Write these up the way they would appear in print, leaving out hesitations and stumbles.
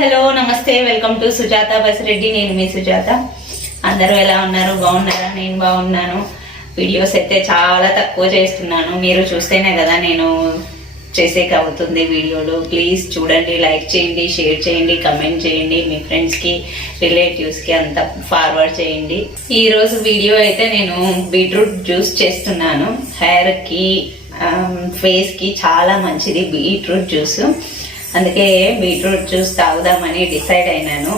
Hello నమస్తే welcome to Sujatha Basireddy. నేను మీ సుజాత. అందరూ ఎలా ఉన్నారు? బాగున్నారా? నేను బాగున్నాను. వీడియోస్ అయితే చాలా తక్కువ చేస్తున్నాను. మీరు చూస్తేనే కదా నేను చేసేకి అవుతుంది వీడియోలు. ప్లీజ్ చూడండి, లైక్ చేయండి, షేర్ చేయండి, కమెంట్ చేయండి, మీ ఫ్రెండ్స్కి రిలేటివ్స్కి అంతా ఫార్వర్డ్ చేయండి. ఈరోజు వీడియో అయితే నేను బీట్రూట్ జ్యూస్ చేస్తున్నాను. హెయిర్కి ఫేస్కి చాలా మంచిది బీట్రూట్ జ్యూస్. అందుకే బీట్రూట్ జ్యూస్ తాగుదామని డిసైడ్ అయినాను.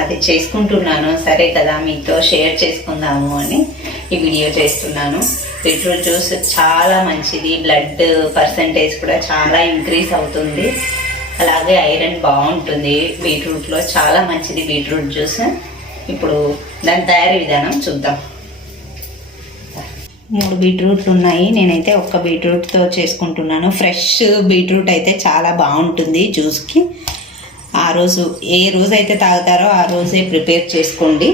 అది చేసుకుంటున్నాను. సరే కదా మీతో షేర్ చేసుకుందాము అని ఈ వీడియో చేస్తున్నాను. బీట్రూట్ జ్యూస్ చాలా మంచిది. బ్లడ్ పర్సంటేజ్ కూడా చాలా ఇంక్రీజ్ అవుతుంది. అలాగే ఐరన్ బాగుంటుంది బీట్రూట్లో. చాలా మంచిది బీట్రూట్ జ్యూస్. ఇప్పుడు దాని తయారీ విధానం చూద్దాం. 3 బీట్రూట్లు ఉన్నాయి. నేనైతే ఒక్క బీట్రూట్తో చేసుకుంటున్నాను. ఫ్రెష్ బీట్రూట్ అయితే చాలా బాగుంటుంది జ్యూస్కి. ఏ రోజు అయితే తాగుతారో ఆ రోజే ప్రిపేర్ చేసుకోండి.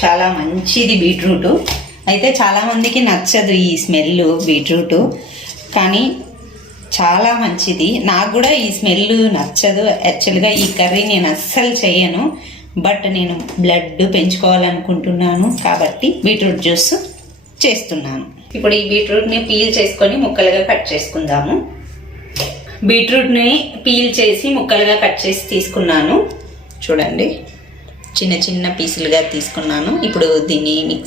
చాలా మంచిది బీట్రూట్. అయితే చాలామందికి నచ్చదు ఈ స్మెల్ బీట్రూట్, కానీ చాలా మంచిది. నాకు కూడా ఈ స్మెల్ నచ్చదు. యాక్చువల్గా ఈ కర్రీ నేను అస్సలు చేయను, బట్ నేను బ్లడ్ పెంచుకోవాలనుకుంటున్నాను కాబట్టి బీట్రూట్ జ్యూస్ చేస్తున్నాను. ఇప్పుడు ఈ బీట్రూట్ని పీల్ చేసుకొని ముక్కలుగా కట్ చేసుకుందాము. బీట్రూట్ని పీల్ చేసి ముక్కలుగా కట్ చేసి తీసుకున్నాను. చూడండి, చిన్న చిన్న పీసులుగా తీసుకున్నాను. ఇప్పుడు దీన్ని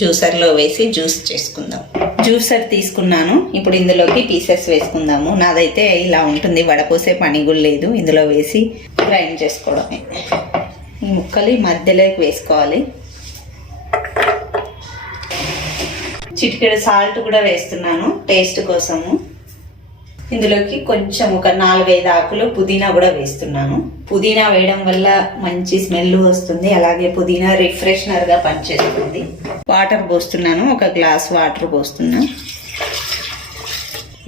జ్యూసర్లో వేసి జ్యూస్ చేసుకుందాం. జ్యూసర్ తీసుకున్నాను. ఇప్పుడు ఇందులోకి పీసెస్ వేసుకుందాము. నాదైతే ఇలా ఉంటుంది, వడపోసే పని కూడా లేదు. ఇందులో వేసి గ్రైండ్ చేసుకోవడమే. ఈ ముక్కలు మధ్యలోకి వేసుకోవాలి. చిటికెడు సాల్ట్ కూడా వేస్తున్నాను టేస్ట్ కోసము. ఇందులోకి కొంచెం ఒక 4-5 ఆకులు పుదీనా కూడా వేస్తున్నాను. పుదీనా వేయడం వల్ల మంచి స్మెల్ వస్తుంది. అలాగే పుదీనా రిఫ్రెషనర్గా పనిచేస్తుంది. వాటర్ పోస్తున్నాను. 1 గ్లాస్ వాటర్ పోస్తున్నా.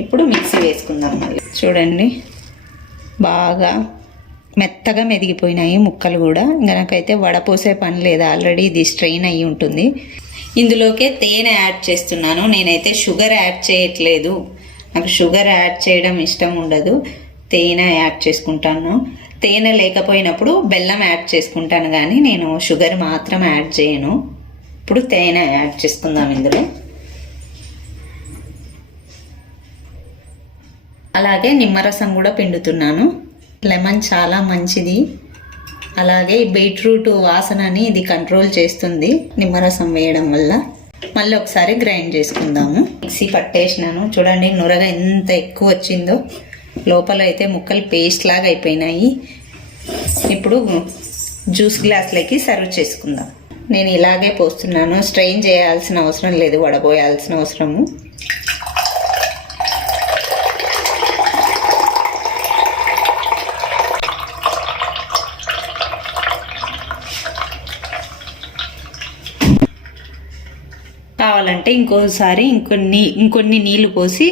ఇప్పుడు మిక్సీ వేసుకుందాం. మళ్ళీ చూడండి, బాగా మెత్తగా మెదిగిపోయినాయి ముక్కలు కూడా. ఇంకా నాకైతే వడపోసే పని లేదు, ఆల్రెడీ ఇది స్ట్రెయిన్ అయ్యి ఉంటుంది. ఇందులోకే తేనె యాడ్ చేస్తున్నాను. నేనైతే షుగర్ యాడ్ చేయట్లేదు. నాకు షుగర్ యాడ్ చేయడం ఇష్టం ఉండదు. తేనె యాడ్ చేసుకుంటాను. తేనె లేకపోయినప్పుడు బెల్లం యాడ్ చేసుకుంటాను, కానీ నేను షుగర్ మాత్రం యాడ్ చేయను. ఇప్పుడు తేనె యాడ్ చేసుకుందాం ఇందులో. అలాగే నిమ్మరసం కూడా పిండుతున్నాను. లెమన్ చాలా మంచిది. అలాగే బీట్రూట్ వాసనని ఇది కంట్రోల్ చేస్తుంది నిమ్మరసం వేయడం వల్ల. మళ్ళీ ఒకసారి గ్రైండ్ చేసుకుందాము. మిక్సీ పట్టేసినాను. చూడండి నురగ ఎంత ఎక్కువ వచ్చిందో. లోపల అయితే ముక్కలు పేస్ట్ లాగా అయిపోయినాయి. ఇప్పుడు జ్యూస్ గ్లాస్లోకి సర్వ్ చేసుకుందాం. నేను ఇలాగే పోస్తున్నాను. స్ట్రెయిన్ చేయాల్సిన అవసరం లేదు, వడబోయాల్సిన అవసరము. కావాలంటే ఇంకోసారి ఇంకొన్ని నీళ్లు పోసి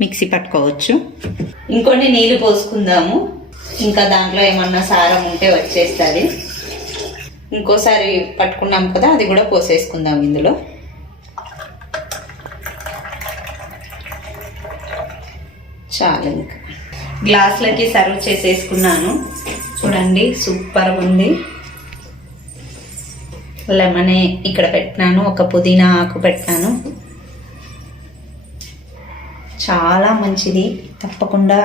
మిక్సీ పట్టుకోవచ్చు. ఇంకొన్ని నీళ్లు పోసుకుందాము. ఇంకా దాంట్లో ఏమన్నా సారం ఉంటే వచ్చేస్తుంది. ఇంకోసారి పట్టుకున్నాం కదా, అది కూడా పోసేసుకుందాం ఇందులో. చాలు. ఇంకా గ్లాసులకి సర్వ్ చేసేసుకున్నాను. చూడండి సూపర్గా ఉంది. లెమన్ ఇక్కడ పెట్టినాను, 1 పుదీనా ఆకు పెట్టాను. చాలా మంచిది. తప్పకుండా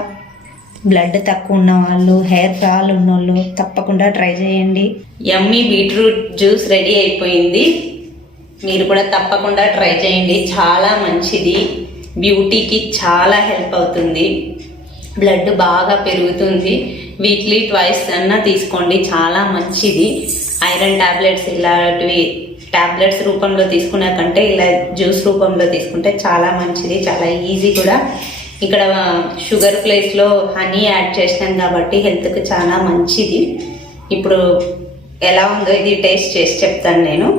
బ్లడ్ తక్కువ ఉన్న వాళ్ళు, హెయిర్ ఫాల్ ఉన్న వాళ్ళు తప్పకుండా ట్రై చేయండి. యమ్మీ బీట్రూట్ జ్యూస్ రెడీ అయిపోయింది. మీరు కూడా తప్పకుండా ట్రై చేయండి. చాలా మంచిది. బ్యూటీకి చాలా హెల్ప్ అవుతుంది. బ్లడ్ బాగా పెరుగుతుంది. వీక్లీ 2 అన్నా తీసుకోండి. చాలా మంచిది. ఐరన్ టాబ్లెట్స్ ఇలాంటివి టాబ్లెట్స్ రూపంలో తీసుకునే కంటే ఇలా జ్యూస్ రూపంలో తీసుకుంటే చాలా మంచిది. చాలా ఈజీ కూడా. ఇక్కడ షుగర్ ప్లేస్లో హనీ యాడ్ చేసినాం కాబట్టి హెల్త్కి చాలా మంచిది. ఇప్పుడు ఎలా ఉందో ఇది టేస్ట్ చేసి చెప్తాను నేను.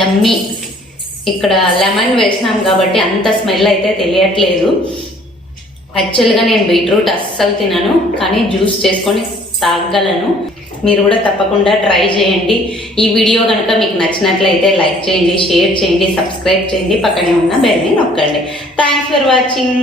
యమ్మీ. ఇక్కడ లెమన్ వేసినాం కాబట్టి అంత స్మెల్ అయితే తెలియట్లేదు. యాక్చువల్గా నేను బీట్రూట్ అస్సలు తినను, కానీ జ్యూస్ చేసుకొని తాగలను. మీరు కూడా తప్పకుండా ట్రై చేయండి. ఈ వీడియో కనుక మీకు నచ్చినట్లయితే లైక్ చేయండి, షేర్ చేయండి, సబ్స్క్రైబ్ చేయండి, పక్కనే ఉన్న బెల్ని నొక్కండి. Thanks for watching.